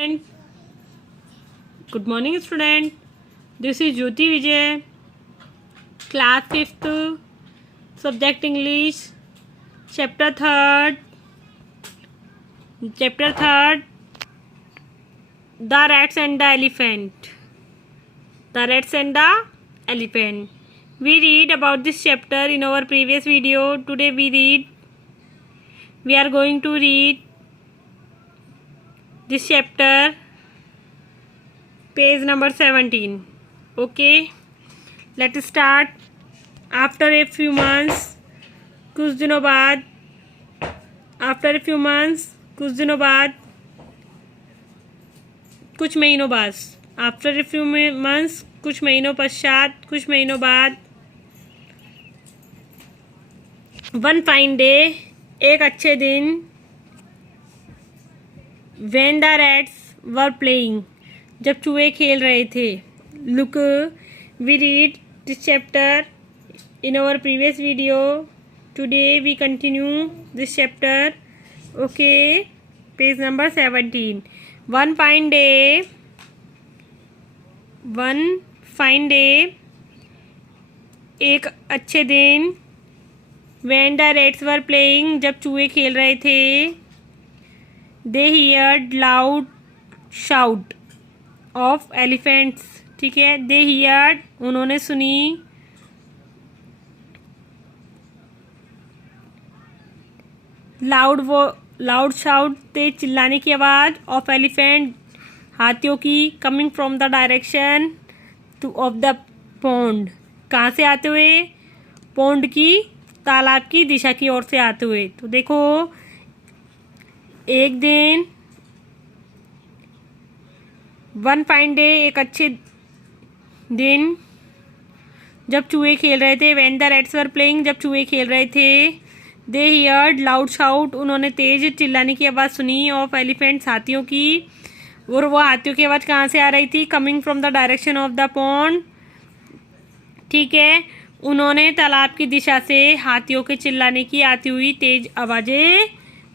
And good morning, student. This is Jyoti Vijay, class 5th, subject English, chapter 3rd, The Rats and the Elephant. The Rats and the Elephant. We read about this chapter in our previous video. Today we are going to read this chapter, page number 17. Okay, let's start. After a few months, कुछ दिनों बाद, कुछ महीनों बाद, after a few months, कुछ महीनों पश्चात, कुछ महीनों बाद, वन फाइन डे, एक अच्छे दिन, when the rats were playing, जब चूहे खेल रहे थे. Look, we read this chapter in our previous video. Today we continue this chapter. Okay, page number 17. One fine day, एक अच्छे दिन, when the rats were playing, जब चूहे खेल रहे थे, they heard loud shout of elephants. ठीक है, they heard, उन्होंने सुनी, लाउड शाउट, तेज चिल्लाने की आवाज़, ऑफ एलिफेंट, हाथियों की, coming from the direction of the pond, कहाँ से आते हुए, पॉन्ड की, तालाब की दिशा की ओर से आते हुए. तो देखो, एक दिन, वन फाइन डे, एक अच्छे दिन, जब चूहे खेल रहे थे, when the rats were playing, जब चूहे खेल रहे थे, दे हियर्ड लाउड शाउट, उन्होंने तेज चिल्लाने की आवाज़ सुनी, ऑफ एलिफेंट्स, हाथियों की, और वो हाथियों की आवाज़ कहाँ से आ रही थी, coming from the direction of the pond. ठीक है, उन्होंने तालाब की दिशा से हाथियों के चिल्लाने की आती हुई तेज आवाज़ें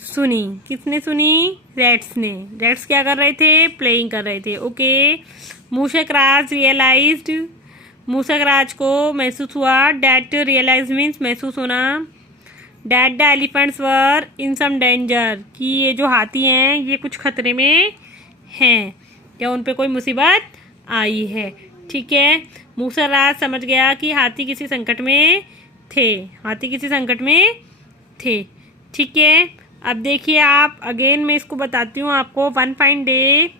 सुनी. किसने सुनी? रैट्स ने. रैट्स क्या कर रहे थे? प्लेइंग कर रहे थे. ओके, मूषकराज रियलाइज्ड, मूषकराज को महसूस हुआ, डैट रियलाइज मीन्स महसूस होना, that the elephants were in some danger, कि ये जो हाथी हैं ये कुछ खतरे में हैं, या उन पे कोई मुसीबत आई है. ठीक है, मूषकराज समझ गया कि हाथी किसी संकट में थे. ठीक है, अब देखिए आप, अगेन मैं इसको बताती हूँ आपको. One fine day,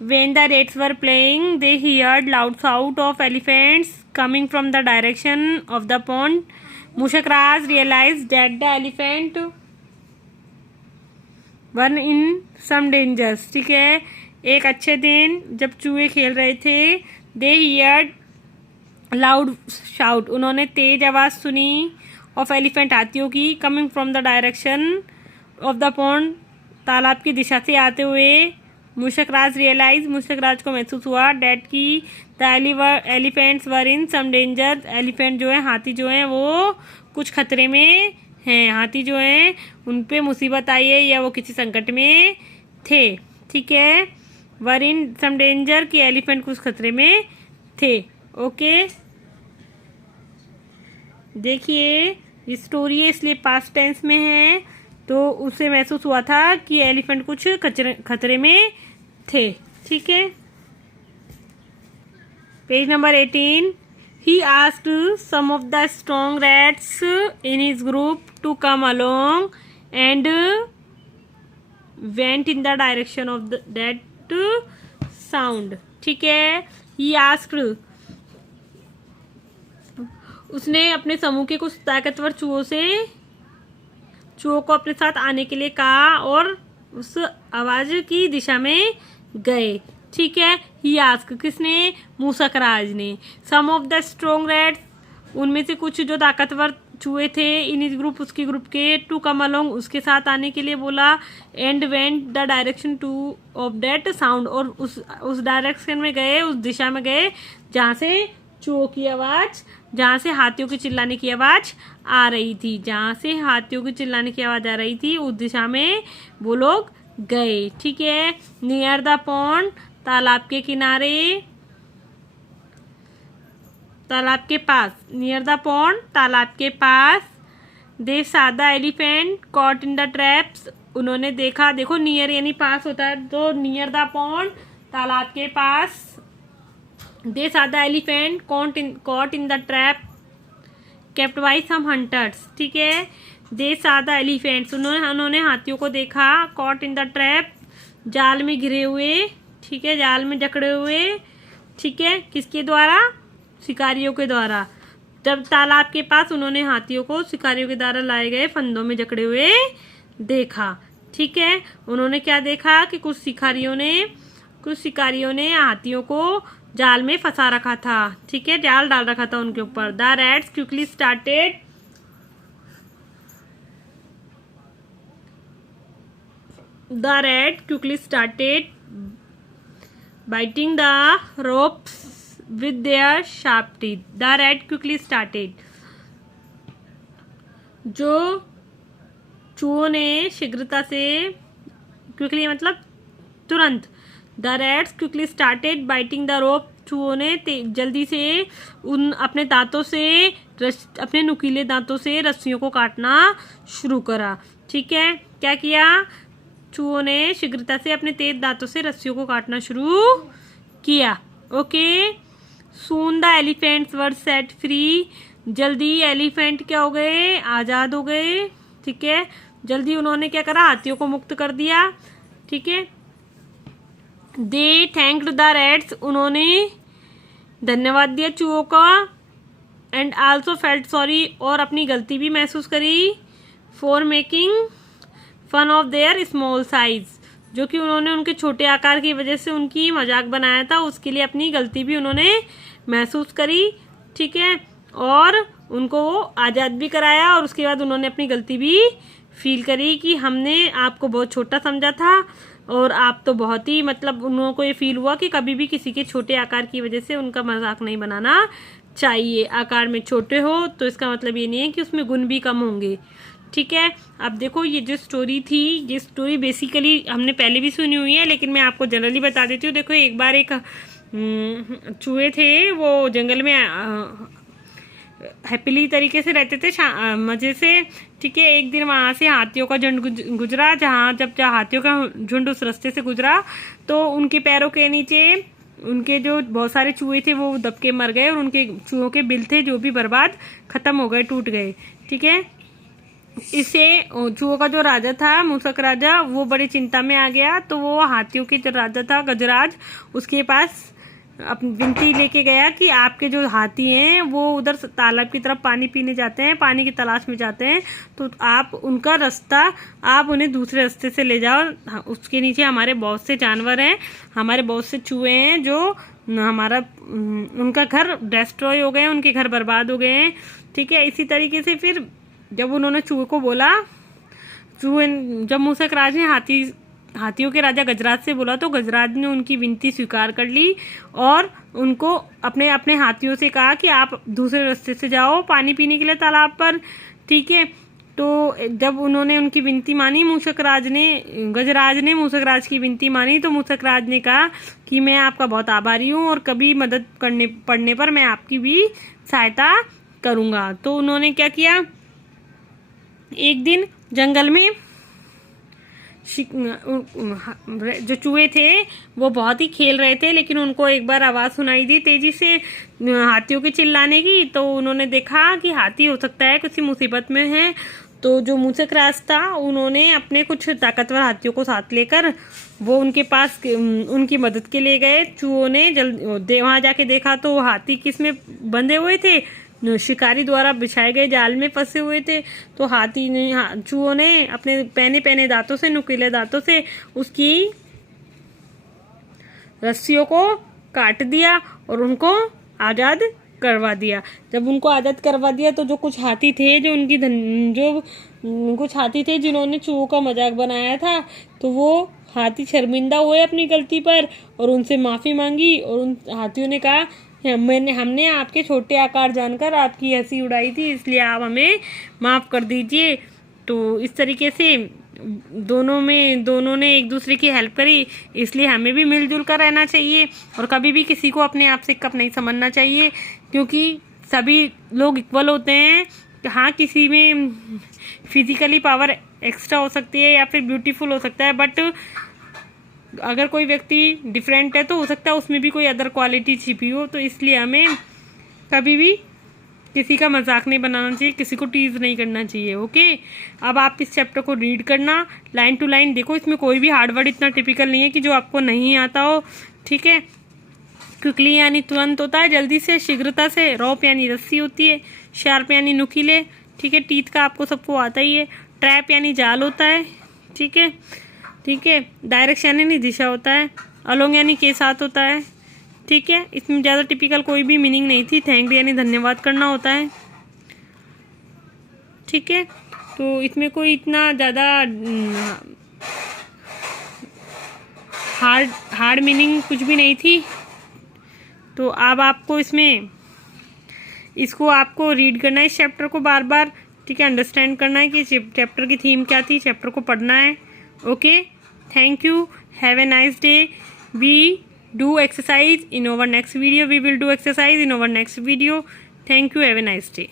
when the rats were playing, they heard loud shout of elephants coming from the direction of the pond. मूषकराज realize that the elephant one in some dangers. ठीक है, एक अच्छे दिन, जब चूहे खेल रहे थे, दे हियर्ड लाउड शाउट, उन्होंने तेज आवाज़ सुनी, ऑफ एलिफेंट, हाथियों की, coming from the direction of the pond, तालाब की दिशा से आते हुए. मूषकराज रियलाइज, मूषकराज को महसूस हुआ, डैट की the elephants were in some danger, elephant जो है, हाथी जो है, वो कुछ खतरे में हैं, हाथी जो है उन पे मुसीबत आई है, या वो किसी संकट में थे. ठीक है, वर इन सम डेंजर, कि एलिफेंट कुछ खतरे में थे. ओके, देखिए ये स्टोरी है इसलिए पास्ट टेंस में है, तो उसे महसूस हुआ था कि एलिफेंट कुछ खतरे में थे. ठीक है, page number 18. He asked some of the strong rats in his group to come along and went in the direction of that sound. ठीक है, he asked, उसने अपने समूह के कुछ ताकतवर चूहों को अपने साथ आने के लिए कहा और उस आवाज की दिशा में गए. ठीक है, ही आस्क, किसने? मूषकराज ने. सम ऑफ द स्ट्रॉन्ग रैट्स, उनमें से कुछ जो ताकतवर चूहे थे, इन इस ग्रुप, उसकी ग्रुप के, टू कम अलोंग, उसके साथ आने के लिए बोला, and went the direction two of that sound, और उस डायरेक्शन में गए, उस दिशा में गए जहाँ से चूहों की आवाज़, जहाँ से हाथियों के चिल्लाने की आवाज़ आ रही थी, उस दिशा में वो लोग गए। ठीक है, नियर द पॉन्ड, तालाब के किनारे, तालाब के पास, नियर द पॉन्ड, तालाब के पास। They saw the elephant caught in the traps, उन्होंने देखा, देखो नियर यानी पास होता है, तो नियर द पॉन्ड, तालाब के पास। They saw the elephant caught in the trap kept by some hunters. ठीक है, दे सा द एलिफेंट्स, उन्होंने हाथियों को देखा, कॉट इन द ट्रैप, जाल में घिरे हुए। ठीक है, जाल में जकड़े हुए। ठीक है, किसके द्वारा? शिकारियों के द्वारा। जब तालाब के पास उन्होंने हाथियों को शिकारियों के द्वारा लाए गए फंदों में जकड़े हुए देखा। ठीक है, उन्होंने क्या देखा कि कुछ शिकारियों ने हाथियों को जाल में फंसा रखा था। ठीक है, जाल डाल रखा था उनके ऊपर। The rats quickly started biting the ropes with their sharp teeth. The rat quickly started. जो चूहों ने शीघ्रता से, क्विकली मतलब तुरंत, the rats quickly started biting the rope, चूहों ने जल्दी से अपने दांतों से, अपने नुकीले दांतों से रस्सियों को काटना शुरू करा। ठीक है, क्या किया? चूहों ने शीघ्रता से अपने तेज दांतों से रस्सियों को काटना शुरू किया। Okay, soon the elephants were set free, जल्दी एलिफेंट क्या हो गए? आज़ाद हो गए। ठीक है, जल्दी उन्होंने क्या करा? हाथियों को मुक्त कर दिया। ठीक है, दे थैंक्ड द रैट्स, उन्होंने धन्यवाद दिया चूहों का। एंड आल्सो फेल्ट सॉरी, और अपनी गलती भी महसूस करी। For making fun of their small size, जो कि उन्होंने उनके छोटे आकार की वजह से उनकी मजाक बनाया था, उसके लिए अपनी गलती भी उन्होंने महसूस करी। ठीक है, और उनको आज़ाद भी कराया, और उसके बाद उन्होंने अपनी गलती भी फील करी कि हमने आपको बहुत छोटा समझा था, और आप तो बहुत ही, मतलब उन लोगों को ये फील हुआ कि कभी भी किसी के छोटे आकार की वजह से उनका मजाक नहीं बनाना चाहिए। आकार में छोटे हो तो इसका मतलब ये नहीं है कि उसमें गुण भी कम होंगे। ठीक है, अब देखो ये जो स्टोरी थी, ये स्टोरी बेसिकली हमने पहले भी सुनी हुई है, लेकिन मैं आपको जनरली बता देती हूँ। देखो, एक बार एक चूहे थे, वो जंगल में हैप्पीली तरीके से रहते थे, मज़े से। ठीक है, एक दिन वहाँ से हाथियों का झुंड गुजरा, जब हाथियों का झुंड उस रास्ते से गुजरा तो उनके पैरों के नीचे उनके जो बहुत सारे चूहे थे वो दब के मर गए, और उनके चूहों के बिल थे जो भी बर्बाद, खत्म हो गए, टूट गए। ठीक है, इससे चूहों का जो राजा था, मूसक राजा, वो बड़ी चिंता में आ गया। तो वो हाथियों के जो राजा था, गजराज, उसके पास अपनी विनती लेके गया कि आपके जो हाथी हैं वो उधर तालाब की तरफ पानी पीने जाते हैं, पानी की तलाश में जाते हैं, तो आप उनका रास्ता, आप उन्हें दूसरे रास्ते से ले जाओ। उसके नीचे हमारे बहुत से जानवर हैं, हमारे बहुत से चूहे हैं जो हमारा, उनका घर डिस्ट्रॉय हो गए, उनके घर बर्बाद हो गए हैं। ठीक है, इसी तरीके से फिर जब उन्होंने चूहे को बोला, जब मूसक राज ने हाथियों के राजा गजराज से बोला, तो गजराज ने उनकी विनती स्वीकार कर ली और उनको अपने अपने हाथियों से कहा कि आप दूसरे रास्ते से जाओ पानी पीने के लिए तालाब पर। ठीक है, तो जब उन्होंने उनकी विनती मानी, गजराज ने मूसक राज की विनती मानी, तो मूसक राज ने कहा कि मैं आपका बहुत आभारी हूँ और कभी मदद पड़ने पर मैं आपकी भी सहायता करूँगा। तो उन्होंने क्या किया, एक दिन जंगल में जो चूहे थे वो बहुत ही खेल रहे थे, लेकिन उनको एक बार आवाज़ सुनाई दी तेजी से हाथियों के चिल्लाने की। तो उन्होंने देखा कि हाथी हो सकता है किसी मुसीबत में है। तो जो मूसक राज था, उन्होंने अपने कुछ ताकतवर हाथियों को साथ लेकर वो उनके पास उनकी मदद के लिए गए। चूहों ने वहाँ जाके देखा तो हाथी किस में बंधे हुए थे, शिकारी द्वारा बिछाए गए जाल में फंसे हुए थे। तो चूहों ने अपने पहने दांतों से, नुकीले दांतों से उसकी रस्सियों को काट दिया और उनको आज़ाद करवा दिया। जब उनको आज़ाद करवा दिया तो जो कुछ हाथी थे, कुछ हाथी थे जिन्होंने चूहों का मजाक बनाया था, तो वो हाथी शर्मिंदा हुए अपनी गलती पर और उनसे माफ़ी मांगी। और उन हाथियों ने कहा, हमने आपके छोटे आकार जानकर आपकी हंसी उड़ाई थी, इसलिए आप हमें माफ़ कर दीजिए। तो इस तरीके से दोनों ने एक दूसरे की हेल्प करी, इसलिए हमें भी मिलजुल कर रहना चाहिए और कभी भी किसी को अपने आप से कम नहीं समझना चाहिए, क्योंकि सभी लोग इक्वल होते हैं। हाँ, किसी में फिजिकली पावर एक्स्ट्रा हो सकती है या फिर ब्यूटीफुल हो सकता है, बट अगर कोई व्यक्ति डिफरेंट है तो हो सकता है उसमें भी कोई अदर क्वालिटी छिपी हो। तो इसलिए हमें कभी भी किसी का मजाक नहीं बनाना चाहिए, किसी को टीज नहीं करना चाहिए। ओके, अब आप इस चैप्टर को रीड करना, लाइन टू लाइन देखो, इसमें कोई भी हार्ड वर्ड इतना टिपिकल नहीं है कि जो आपको नहीं आता हो। ठीक है, क्विकली यानी तुरंत होता है, जल्दी से, शीघ्रता से। रॉप यानी रस्सी होती है, शार्प यानी नुकीले। ठीक है, टीथ का आपको सबको आता ही है। ट्रैप यानी जाल होता है। ठीक है, ठीक है, डायरेक्शन यानी दिशा होता है। अलोंग यानी के साथ होता है। ठीक है, इसमें ज़्यादा टिपिकल कोई भी मीनिंग नहीं थी। थैंक यानी धन्यवाद करना होता है। ठीक है, तो इसमें कोई इतना ज़्यादा हार्ड मीनिंग कुछ भी नहीं थी। तो अब आपको इसको आपको रीड करना है, इस चैप्टर को बार बार। ठीक है, अंडरस्टैंड करना है कि चैप्टर की थीम क्या थी, चैप्टर को पढ़ना है। Okay, thank you, have a nice day. We do exercise in our next video. We will do exercise in our next video. Thank you, have a nice day.